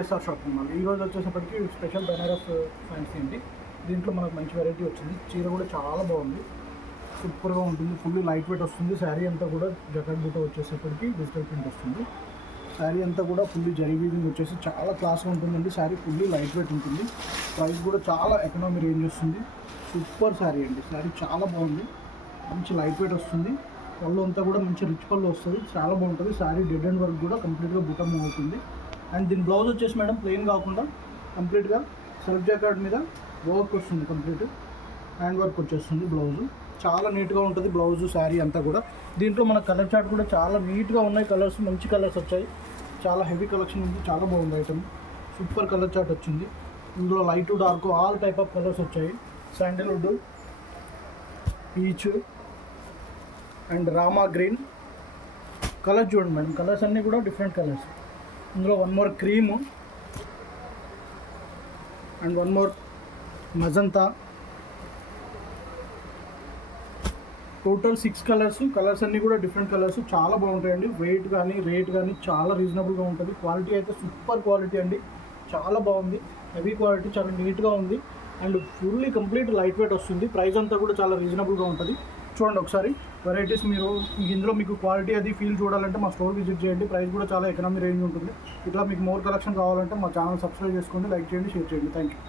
SR shop అన్నమాట. ఈరోజు వచ్చేసప్పటికి special Banaras fancy అండి. దీంట్లో మనకు మంచి వెరైటీ వచ్చింది. చీర కూడా చాలా బాగుంది, సూపర్గా ఉంటుంది. ఫుల్ లైట్ వెయిట్ వస్తుంది. శారీ అంతా కూడా జకాట్ బూట వచ్చేసప్పటికి డిజిటల్ ప్రింట్ వస్తుంది. శారీ అంతా కూడా ఫుల్ జరీ వీవింగ్ వచ్చేసి చాలా క్లాస్గా ఉంటుందండి. శారీ ఫుల్లీ లైట్ వెయిట్ ఉంటుంది. ప్రైస్ కూడా చాలా ఎకనామీ రేంజ్ వస్తుంది. సూపర్ శారీ అండి. శారీ చాలా బాగుంది, మంచి లైట్ వెయిట్ వస్తుంది. పళ్ళు అంతా కూడా మంచి రిచ్ పళ్ళు వస్తుంది, చాలా బాగుంటుంది. శారీ డెడ్ అండ్ వర్క్ కూడా కంప్లీట్గా బుటమ్ అవుతుంది. అండ్ దీని బ్లౌజ్ వచ్చేసి మేడం ప్లెయిన్ కాకుండా కంప్లీట్గా సెల్ఫ్ జాకెట్ మీద వర్క్ వస్తుంది. కంప్లీట్ హ్యాండ్ వర్క్ వచ్చేస్తుంది. బ్లౌజు చాలా నీట్గా ఉంటుంది. బ్లౌజు శారీ అంతా కూడా. దీంట్లో మన కలర్ చార్ట్ కూడా చాలా నీట్గా ఉన్నాయి. కలర్స్ మంచి కలర్స్ వచ్చాయి. చాలా హెవీ కలెక్షన్ ఉంది. చాలా బాగుంది ఐటమ్. సూపర్ కలర్ చార్ట్ వచ్చింది. ఇందులో light dark all type of colours వచ్చాయి. Sandalwood, peach and Rama green colour చూడండి మేడం. కలర్స్ అన్నీ కూడా డిఫరెంట్ కలర్స్. ఇందులో one more cream and one more magenta. Total 6 colours అన్నీ కూడా డిఫరెంట్ కలర్స్. చాలా బాగుంటాయండి. వెయిట్ కానీ రేట్ కానీ చాలా రీజనబుల్గా ఉంటుంది. క్వాలిటీ అయితే సూపర్ క్వాలిటీ అండి. చాలా బాగుంది. హెవీ క్వాలిటీ, చాలా నీట్గా ఉంది. And fully complete light weight వస్తుంది. ప్రైస్ అంతా కూడా చాలా రీజనబుల్గా ఉంటుంది. చూడండి ఒకసారి వెరైటీస్. మీరు ఇందులో మీకు క్వాలిటీ అది ఫీల్ చూడాలంటే మా స్టోర్ విజిట్ చేయండి. ప్రైస్ కూడా చాలా ఎకనామీ రేంజ్ ఉంటుంది. ఇట్లా మీకు మోర్ కలెక్షన్ కావాలంటే మా ఛానల్ సబ్స్క్రైబ్ చేసుకోండి, లైక్ చేయండి, షేర్ చేయండి. Thank you.